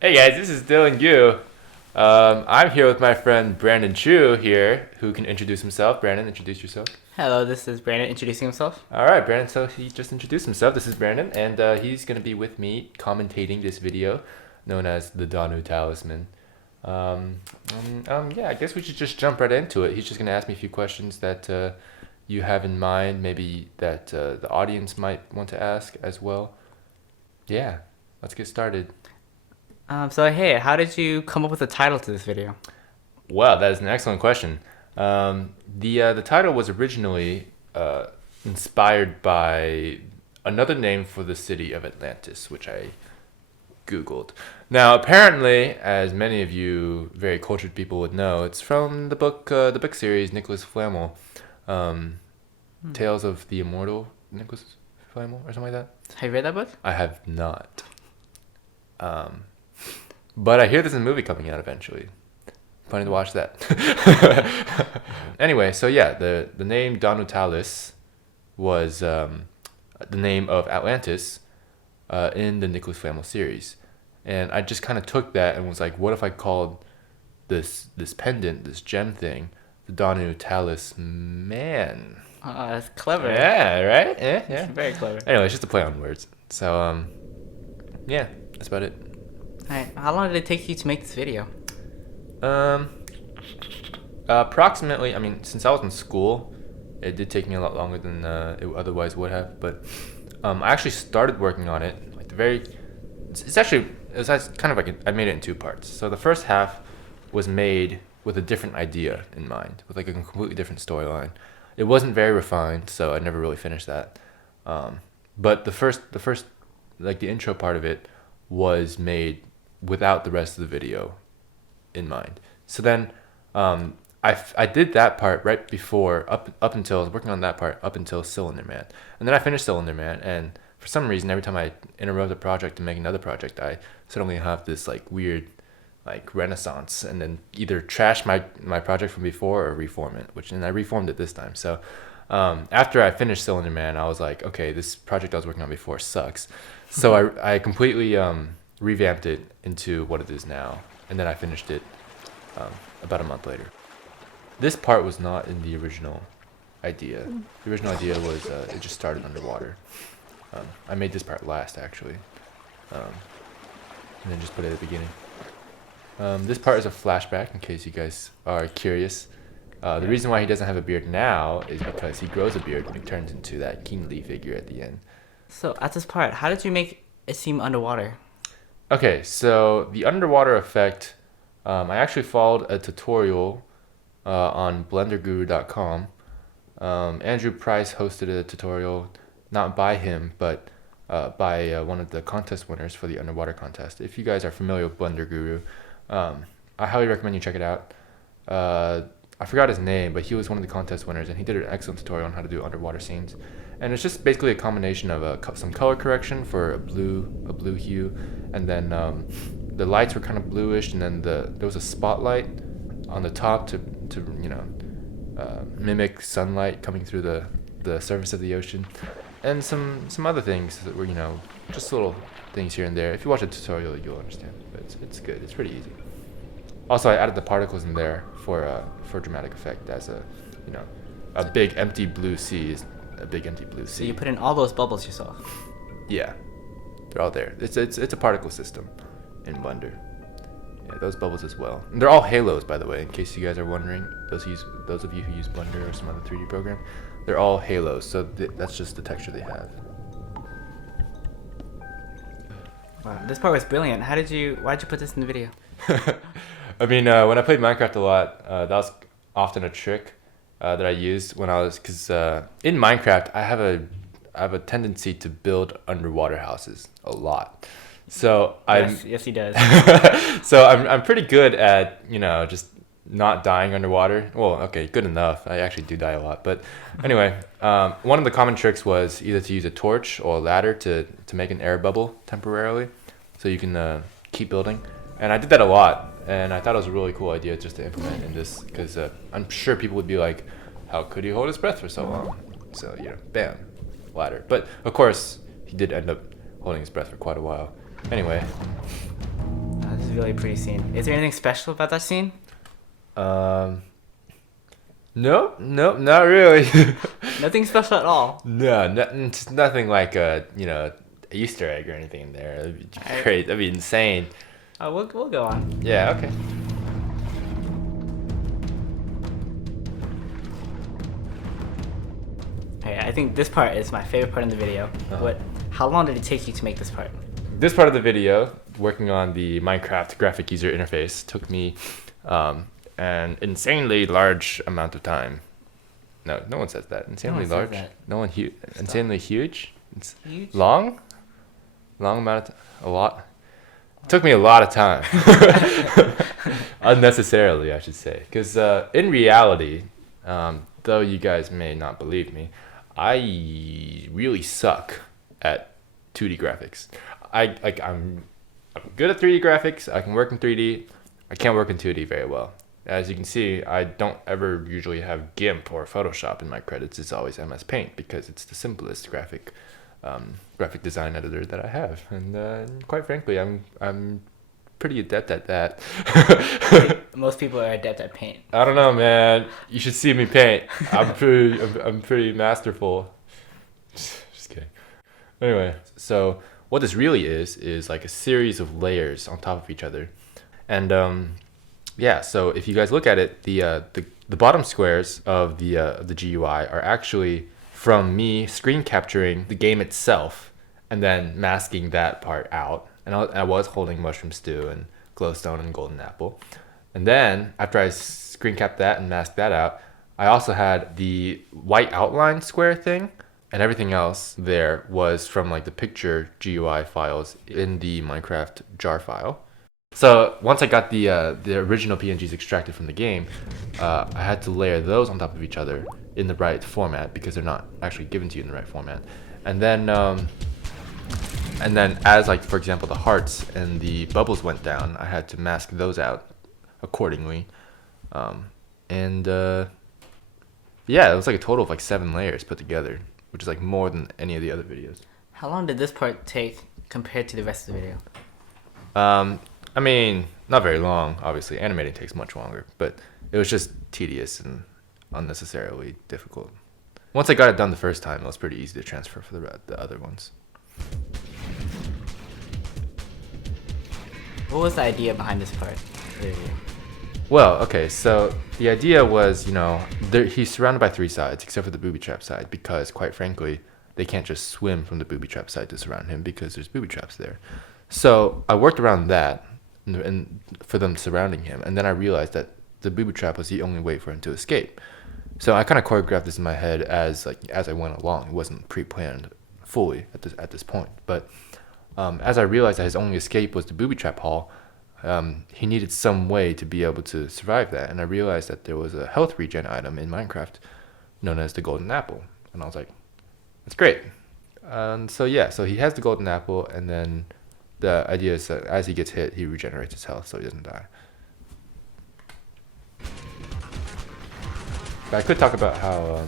Hey guys, this is Dylan Yu. I'm here with my friend Brandon Chu here, who can introduce himself. Brandon, introduce yourself. Hello, this is Brandon introducing himself. All right, Brandon. So he just introduced himself. This is Brandon, and he's gonna be with me commentating this video, known as the Danu Talisman. Yeah, I guess we should just jump right into it. He's just gonna ask me a few questions that you have in mind, maybe that the audience might want to ask as well. Yeah, let's get started. Hey, how did you come up with the title to this video? Wow, that is an excellent question. The title was originally inspired by another name for the city of Atlantis, which I Googled. Now, apparently, as many of you very cultured people would know, it's from the book series Nicholas Flamel, Tales of the Immortal Nicholas Flamel, or something like that. Have you read that book? I have not. But I hear there's a movie coming out eventually. Planning to watch that. Anyway, so yeah, the name Danu Talis was the name of Atlantis in the Nicholas Flamel series. And I just kind of took that and was like, what if I called this pendant, this gem thing, the Danu Talisman? That's clever. Yeah, right? Yeah. It's very clever. Anyway, it's just a play on words. So, yeah, that's about it. Alright, how long did it take you to make this video? Approximately, I mean, since I was in school, it did take me a lot longer than it otherwise would have. But I actually started working on it like it's kind of like I made it in two parts. So the first half was made with a different idea in mind, with like a completely different storyline. It wasn't very refined, so I never really finished that. But the first, like the intro part of it was made without the rest of the video in mind. So then I did that part right before, up until I was working on that part up until Cylinder Man. And then I finished Cylinder Man, and for some reason every time I interrupt a project to make another project, I suddenly have this like weird like renaissance, and then either trash my project from before or reform it, and I reformed it this time. So after I finished Cylinder Man, I was like, okay, this project I was working on before sucks. So I completely revamped it into what it is now, and then I finished it about a month later. This part was not in the original idea. The original idea was it just started underwater. I made this part last, actually, and then just put it at the beginning. This part is a flashback, in case you guys are curious. The reason why he doesn't have a beard now is because he grows a beard when he turns into that King Lee figure at the end. So, at this part, how did you make it seem underwater? Okay, so the underwater effect, I actually followed a tutorial on blenderguru.com. Andrew Price hosted a tutorial, not by him, but by one of the contest winners for the underwater contest. If you guys are familiar with Blender Guru, I highly recommend you check it out. I forgot his name, but he was one of the contest winners, and he did an excellent tutorial on how to do underwater scenes. And it's just basically a combination of some color correction for a blue hue, and then the lights were kind of bluish, and then there was a spotlight on the top to mimic sunlight coming through the surface of the ocean, and some other things that were just little things here and there. If you watch the tutorial, you'll understand. But it's good. It's pretty easy. Also, I added the particles in there for dramatic effect as a big empty blue sea is a big empty blue sea. So you put in all those bubbles yourself? Yeah, they're all there. It's a particle system in Blender. Yeah, those bubbles as well. And they're all halos, by the way, in case you guys are wondering. Those of you who use Blender or some other 3D program, they're all halos. So that's just the texture they have. Wow, this part was brilliant. Why did you put this in the video? I mean, when I played Minecraft a lot, that was often a trick that I used because in Minecraft I have a tendency to build underwater houses a lot. So yes, he does. So I'm pretty good at just not dying underwater. Well, okay, good enough. I actually do die a lot, but anyway, one of the common tricks was either to use a torch or a ladder to make an air bubble temporarily, so you can keep building. And I did that a lot, and I thought it was a really cool idea just to implement in this, because I'm sure people would be like, how could he hold his breath for so long? So bam, ladder. But of course, he did end up holding his breath for quite a while. Anyway. really pretty scene. Is there anything special about that scene? Nope, not really. Nothing special at all. No, just nothing like a Easter egg or anything in there. That'd be great. That'd be insane. We'll go on. Yeah. Okay. Okay, I think this part is my favorite part in the video. Uh-huh. How long did it take you to make this part? This part of the video, working on the Minecraft graphic user interface, took me an insanely large amount of time. No one says that. Insanely No one large. says that. No one insanely huge. It's Huge? long amount of time. A lot. It took me a lot of time. Unnecessarily, I should say. Because in reality, though you guys may not believe me, I really suck at 2D graphics. I'm good at 3D graphics. I can work in 3D. I can't work in 2D very well. As you can see, I don't ever usually have GIMP or Photoshop in my credits. It's always MS Paint because it's the simplest graphic design editor that I have. And quite frankly, I'm pretty adept at that. Most people are adept at paint. I don't know, man. You should see me paint. I'm pretty masterful. Just kidding. Anyway, so what this really is like a series of layers on top of each other, and yeah. So if you guys look at it, the bottom squares of the GUI are actually from me screen capturing the game itself and then masking that part out. And I was holding Mushroom Stew and Glowstone and Golden Apple. And then after I screen capped that and masked that out, I also had the white outline square thing, and everything else there was from like the picture GUI files in the Minecraft jar file. So once I got the original PNGs extracted from the game, I had to layer those on top of each other in the right format because they're not actually given to you in the right format. And then as like, for example, the hearts and the bubbles went down, I had to mask those out accordingly. Yeah, it was like a total of like 7 layers put together, which is like more than any of the other videos. How long did this part take compared to the rest of the video? I mean, not very long, obviously. Animating takes much longer, but it was just tedious and unnecessarily difficult. Once I got it done the first time, it was pretty easy to transfer for the other ones. What was the idea behind this part? Well, okay, so the idea was, he's surrounded by 3 sides, except for the booby trap side, because, quite frankly, they can't just swim from the booby trap side to surround him because there's booby traps there. So I worked around that and for them surrounding him, and then I realized that the booby trap was the only way for him to escape. So I kind of choreographed this in my head as I went along. It wasn't pre-planned fully at this point, but as I realized that his only escape was the booby trap hall, he needed some way to be able to survive that, and I realized that there was a health regen item in Minecraft known as the Golden Apple, and I was like, that's great. So he has the Golden Apple, and then the idea is that as he gets hit, he regenerates his health so he doesn't die. But I could talk about how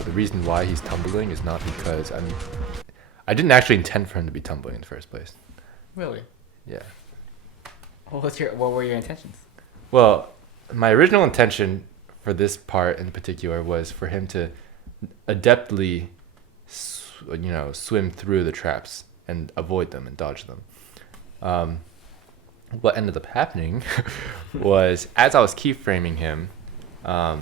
the reason why he's tumbling is not because I didn't actually intend for him to be tumbling in the first place. Really? Yeah. What were your intentions? Well, my original intention for this part in particular was for him to adeptly, swim through the traps and avoid them and dodge them. What ended up happening was as I was keyframing him, I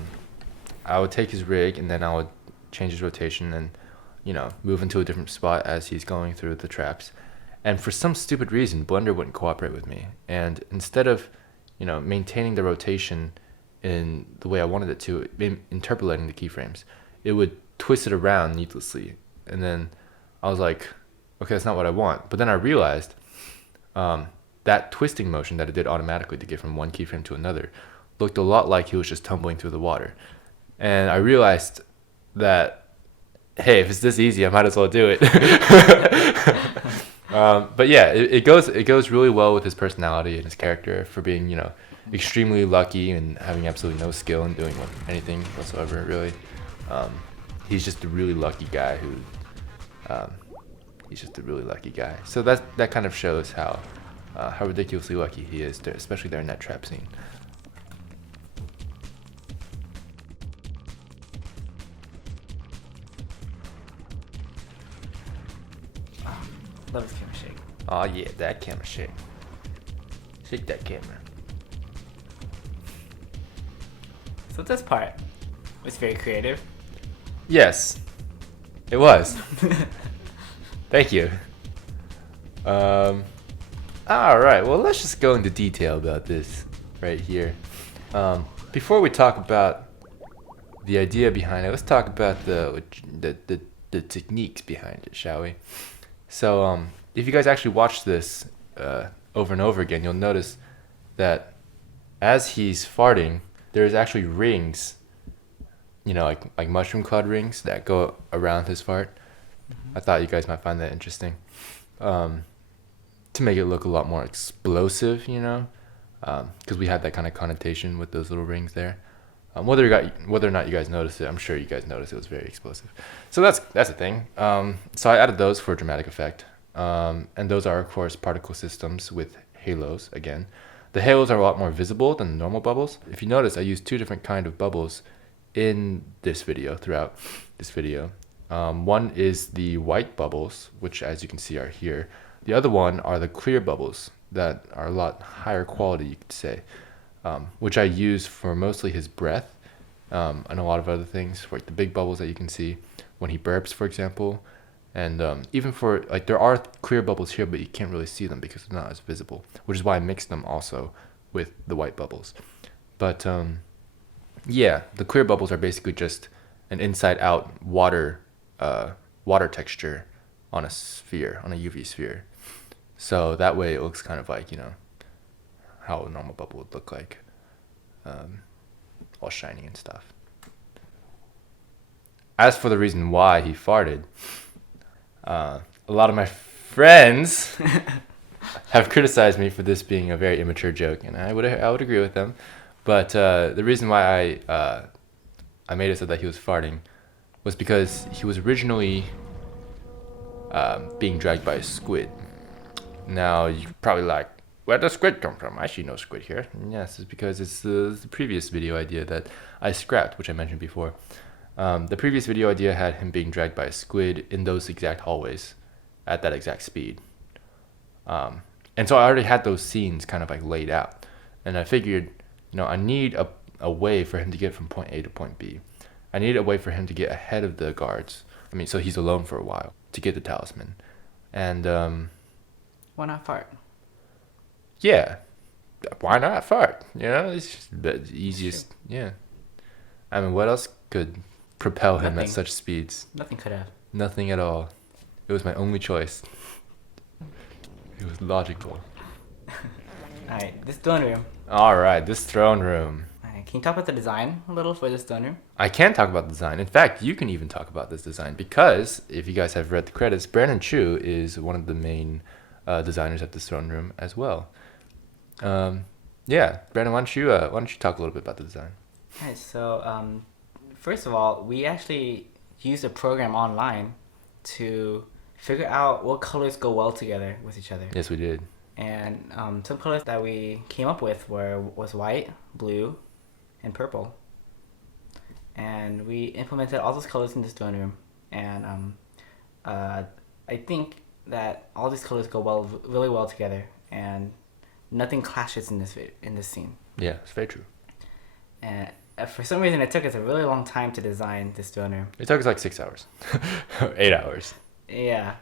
would take his rig and then I would change his rotation and move into a different spot as he's going through the traps. And for some stupid reason, Blender wouldn't cooperate with me. And instead of, maintaining the rotation in the way I wanted it to, interpolating the keyframes, it would twist it around needlessly. And then I was like, okay, that's not what I want. But then I realized that twisting motion that it did automatically to get from one keyframe to another looked a lot like he was just tumbling through the water. And I realized that, hey, if it's this easy, I might as well do it. But yeah, it goes really well with his personality and his character for being, extremely lucky and having absolutely no skill in doing anything whatsoever, really. He's just a really lucky guy he's just a really lucky guy. So that kind of shows how how ridiculously lucky he is, there, especially during that trap scene. Love his camera shake. Oh yeah, that camera shake. Shake that camera. So this part was very creative. Yes, it was. Thank you. All right. Well, let's just go into detail about this right here. Before we talk about the idea behind it, let's talk about the techniques behind it, shall we? So, if you guys actually watch this over and over again, you'll notice that as he's farting, there's actually rings, you know, like mushroom cloud rings that go around his fart. I thought you guys might find that interesting. To make it look a lot more explosive, you know, because we had that kind of connotation with those little rings there. Whether or not you guys noticed it, I'm sure you guys noticed it was very explosive. So that's a thing. So I added those for dramatic effect, and those are of course particle systems with halos again. The halos are a lot more visible than the normal bubbles. If you notice, I used two different kind of bubbles in this video throughout this video. One is the white bubbles, which as you can see are here. The other one are the clear bubbles that are a lot higher quality, you could say, which I use for mostly his breath and a lot of other things, like the big bubbles that you can see when he burps, for example. And even for, like, there are clear bubbles here, but you can't really see them because they're not as visible, which is why I mixed them also with the white bubbles. But yeah, the clear bubbles are basically just an inside-out water texture on a sphere, on a UV sphere. So that way it looks kind of like, you know, how a normal bubble would look like, all shiny and stuff. As for the reason why he farted, a lot of my friends have criticized me for this being a very immature joke, and I would agree with them. But the reason why I made it so that he was farting was because he was originally being dragged by a squid. Now you're probably like, where'd the squid come from? I see no squid here. And yes, it's because it's the previous video idea that I scrapped, which I mentioned before. The previous video idea had him being dragged by a squid in those exact hallways at that exact speed. And so I already had those scenes kind of like laid out. And I figured, you know, I need a way for him to get from point A to point B. I need a way for him to get ahead of the guards. I mean, so he's alone for a while to get the talisman. And Why not fart? yeah, why not fart? You know, it's just the easiest. Yeah. I mean, what else could propel him at such speeds? Nothing could have. Nothing at all. It was my only choice. It was logical. Alright, this throne room. Alright, this throne room. Alright, can you talk about the design a little for this throne room? I can talk about the design. In fact, you can even talk about this design because if you guys have read the credits, Brandon Chu is one of the main designers at this throne room as well. Yeah, Brandon, why don't you talk a little bit about the design? Alright, so first of all, we actually used a program online to figure out what colors go well together with each other. Yes, we did. And some colors that we came up with was white, blue, and purple. And we implemented all those colors in this throne room. And I think that all these colors go really well together, and nothing clashes in this scene. Yeah, it's very true. And for some reason, it took us a really long time to design this throne room. It took us like 6 hours, or 8 hours. Yeah.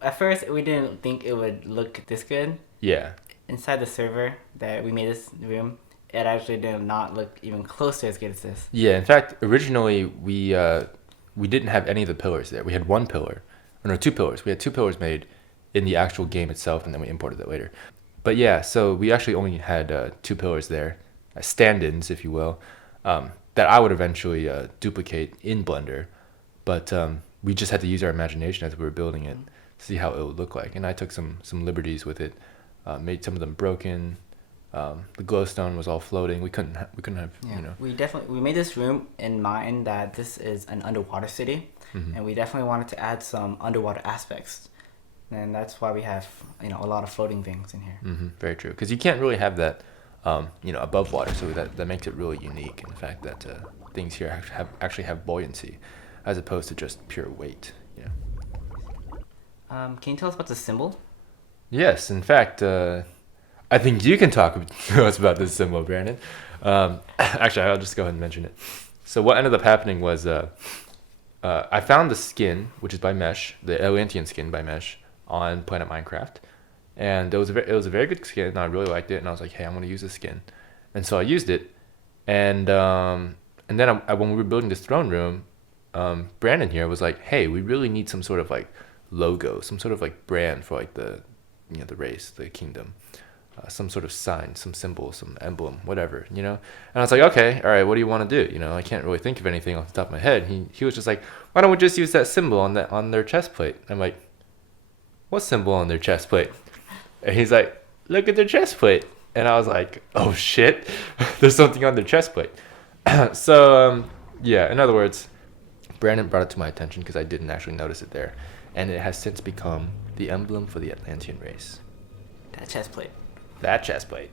At first, we didn't think it would look this good. Yeah. Inside the server that we made this room, it actually did not look even close to as good as this. Yeah, in fact, originally we didn't have any of the pillars there. We had one pillar, or no, two pillars. We had two pillars made in the actual game itself, and then we imported that later. But yeah, so we actually only had two pillars there, stand-ins, if you will, that I would eventually duplicate in Blender. But we just had to use our imagination as we were building it to see how it would look like. And I took some liberties with it, made some of them broken. The glowstone was all floating. We couldn't have, Yeah, you know. we made this room in mind that this is an underwater city, and we definitely wanted to add some underwater aspects And that's why we have, a lot of floating things in here. Very true. Because you can't really have that, above water. So that makes it really unique in the fact that things here actually have buoyancy, as opposed to just pure weight. Can you tell us about the symbol? Yes. In fact, I think you can talk to us about this symbol, Brandon. Actually, I'll just go ahead and mention it. So what ended up happening was I found the skin, which is by Mesh, the Atlantean skin by Mesh, on Planet Minecraft, and it was a very good skin, and I really liked it, and I was like, hey, I'm gonna use this skin, and so I used it, and then when we were building this throne room, Brandon here was like, hey, we really need some sort of like logo, some sort of like brand for like the the race, the kingdom, some sort of sign, some symbol, some emblem, whatever, And I was like, okay, all right, what do you want to do? I can't really think of anything off the top of my head. He was just like, why don't we just use that symbol on their chest plate? I'm like, what symbol on their chest plate? And he's like, look at their chest plate. And I was like, oh shit, there's something on their chest plate. So in other words, Brandon brought it to my attention because I didn't actually notice it there, and it has since become the emblem for the Atlantean race. That chest plate. That chest plate.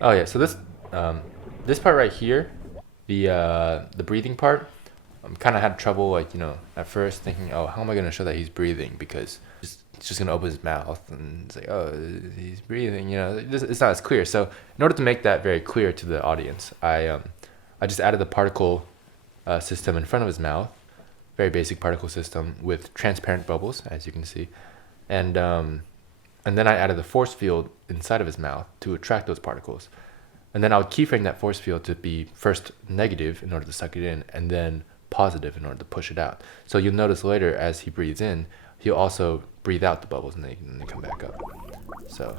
Oh yeah, so this part right here, the breathing part, kind of had trouble at first thinking, oh, how am I gonna show that he's breathing, because it's just gonna open his mouth and it's like, oh, he's breathing. It's not as clear. So in order to make that very clear to the audience, I just added the particle system in front of his mouth, very basic particle system with transparent bubbles, as you can see, and then I added the force field inside of his mouth to attract those particles. And then I would keyframe that force field to be first negative in order to suck it in, and then positive in order to push it out. So you'll notice later as he breathes in, he'll also breathe out the bubbles and they come back up. So.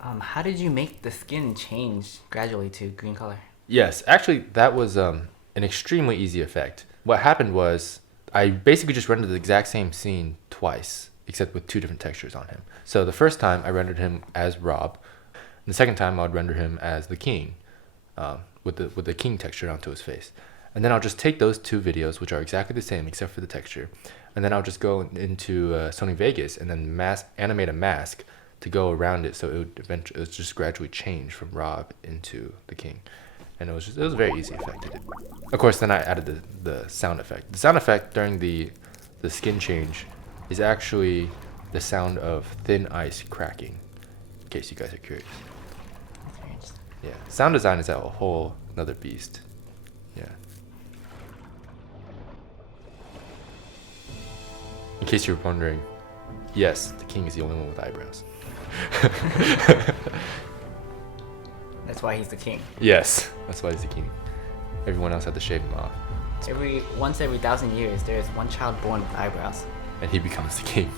How did you make the skin change gradually to green color? Yes, actually that was an extremely easy effect. What happened was I basically just rendered the exact same scene twice, except with two different textures on him. So the first time I rendered him as Rob, and the second time I would render him as the king, with the king texture onto his face. And then I'll just take those two videos, which are exactly the same except for the texture, and then I'll just go into Sony Vegas and then animate a mask to go around it, so it would just gradually change from Rob into the king. And it was a very easy effect to do. Of course, then I added the sound effect. The sound effect during the skin change is actually the sound of thin ice cracking, in case you guys are curious. Yeah, sound design is a whole another beast. Yeah. In case you're wondering, yes, the king is the only one with eyebrows. That's why he's the king. Yes, that's why he's the king. Everyone else had to shave him off. Once every 1,000 years, there is one child born with eyebrows. And he becomes the king.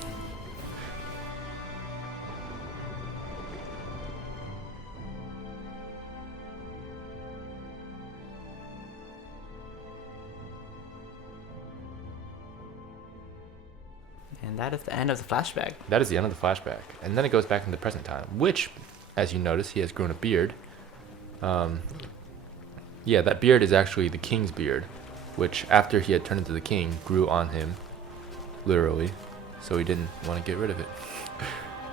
And that is the end of the flashback. That is the end of the flashback. And then it goes back into the present time, which, as you notice, he has grown a beard. Yeah, that beard is actually the king's beard, which after he had turned into the king, grew on him, literally, so he didn't want to get rid of it.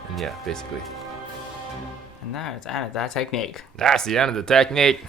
And yeah, basically. And that's the end of that technique. That's the end of the technique.